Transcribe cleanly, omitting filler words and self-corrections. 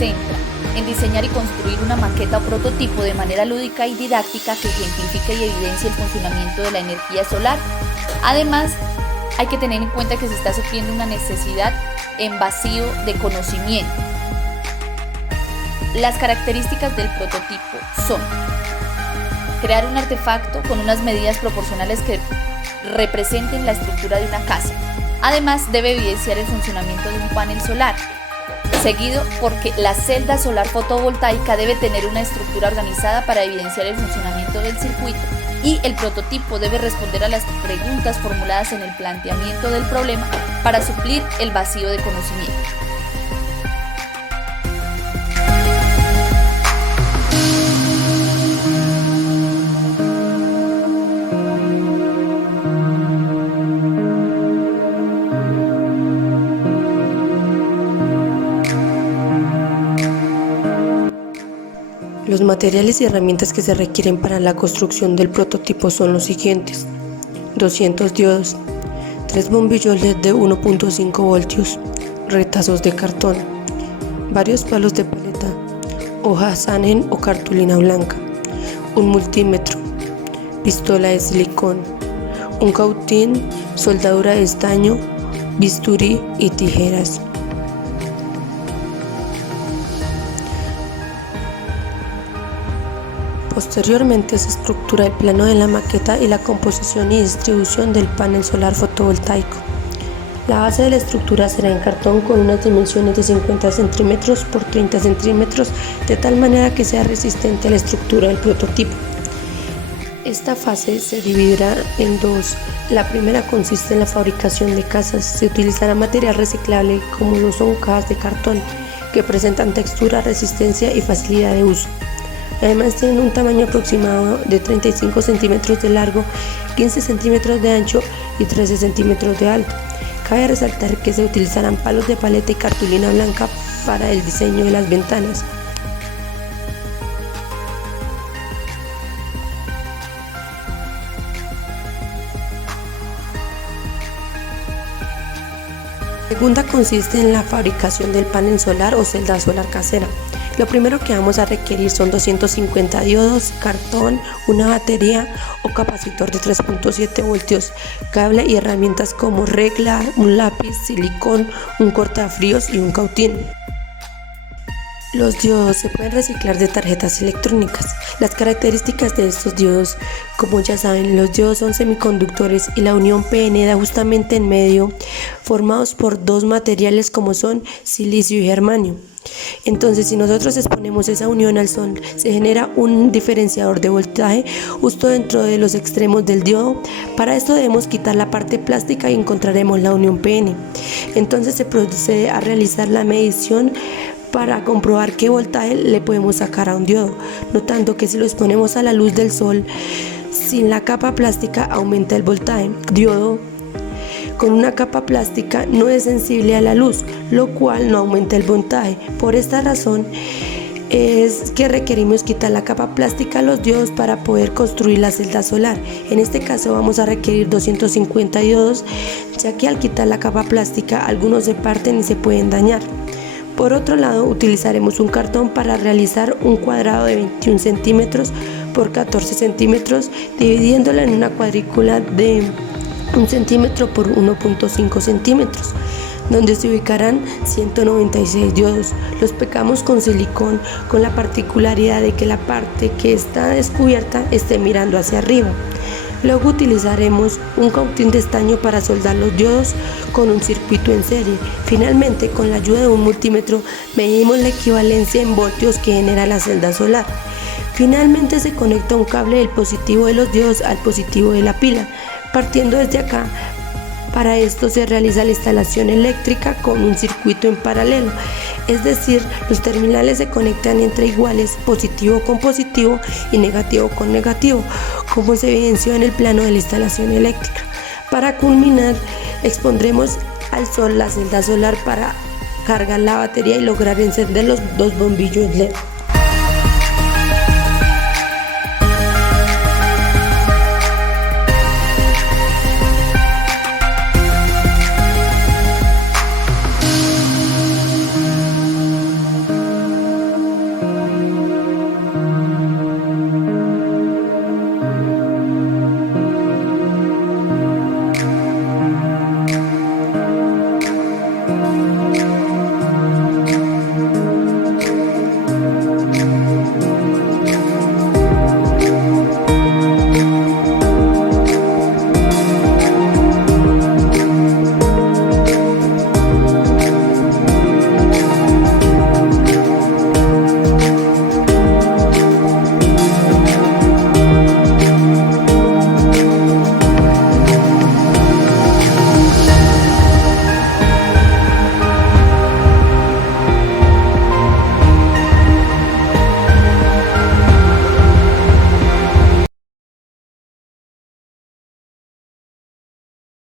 centra en diseñar y construir una maqueta o prototipo de manera lúdica y didáctica que ejemplifique y evidencie el funcionamiento de la energía solar. Además, hay que tener en cuenta que se está supliendo una necesidad en vacío de conocimiento. Las características del prototipo son: crear un artefacto con unas medidas proporcionales que representen la estructura de una casa. Además, debe evidenciar el funcionamiento de un panel solar, seguido porque la celda solar fotovoltaica debe tener una estructura organizada para evidenciar el funcionamiento del circuito, y el prototipo debe responder a las preguntas formuladas en el planteamiento del problema para suplir el vacío de conocimiento. Los materiales y herramientas que se requieren para la construcción del prototipo son los siguientes: 200 diodos, 3 bombillos LED de 1.5 voltios, retazos de cartón, varios palos de paleta, hojas Sanen o cartulina blanca, un multímetro, pistola de silicón, un cautín, soldadura de estaño, bisturí y tijeras. Posteriormente se estructura el plano de la maqueta y la composición y distribución del panel solar fotovoltaico. La base de la estructura será en cartón con unas dimensiones de 50 centímetros por 30 centímetros, de tal manera que sea resistente a la estructura del prototipo. Esta fase se dividirá en dos. La primera consiste en la fabricación de casas. Se utilizará material reciclable como lo son cajas de cartón, que presentan textura, resistencia y facilidad de uso. Además tienen un tamaño aproximado de 35 centímetros de largo, 15 centímetros de ancho y 13 centímetros de alto. Cabe resaltar que se utilizarán palos de paleta y cartulina blanca para el diseño de las ventanas. La segunda consiste en la fabricación del panel solar o celda solar casera. Lo primero que vamos a requerir son 250 diodos, cartón, una batería o capacitor de 3.7 voltios, cable y herramientas como regla, un lápiz, silicón, un cortafríos y un cautín. Los diodos se pueden reciclar de tarjetas electrónicas. Las características de estos diodos: como ya saben, los diodos son semiconductores y la unión PN da justamente en medio, formados por dos materiales como son silicio y germanio. Entonces, si nosotros exponemos esa unión al sol, se genera un diferenciador de voltaje justo dentro de los extremos del diodo. Para esto debemos quitar la parte plástica y encontraremos la unión PN. Entonces se procede a realizar la medición para comprobar qué voltaje le podemos sacar a un diodo, notando que si lo exponemos a la luz del sol sin la capa plástica aumenta el voltaje. Diodo con una capa plástica no es sensible a la luz, lo cual no aumenta el voltaje. Por esta razón es que requerimos quitar la capa plástica a los diodos para poder construir la celda solar. En este caso vamos a requerir 250 diodos, ya que al quitar la capa plástica algunos se parten y se pueden dañar. Por otro lado, utilizaremos un cartón para realizar un cuadrado de 21 centímetros por 14 centímetros, dividiéndolo en una cuadrícula de 1 centímetro por 1.5 centímetros, donde se ubicarán 196 diodos. Los pegamos con silicón, con la particularidad de que la parte que está descubierta esté mirando hacia arriba. Luego utilizaremos un cautín de estaño para soldar los diodos con un circuito en serie. Finalmente, con la ayuda de un multímetro, medimos la equivalencia en voltios que genera la celda solar. Finalmente se conecta un cable del positivo de los diodos al positivo de la pila, partiendo desde acá. Para esto se realiza la instalación eléctrica con un circuito en paralelo, es decir, los terminales se conectan entre iguales, positivo con positivo y negativo con negativo, como se evidenció en el plano de la instalación eléctrica. Para culminar, expondremos al sol la celda solar para cargar la batería y lograr encender los dos bombillos LED.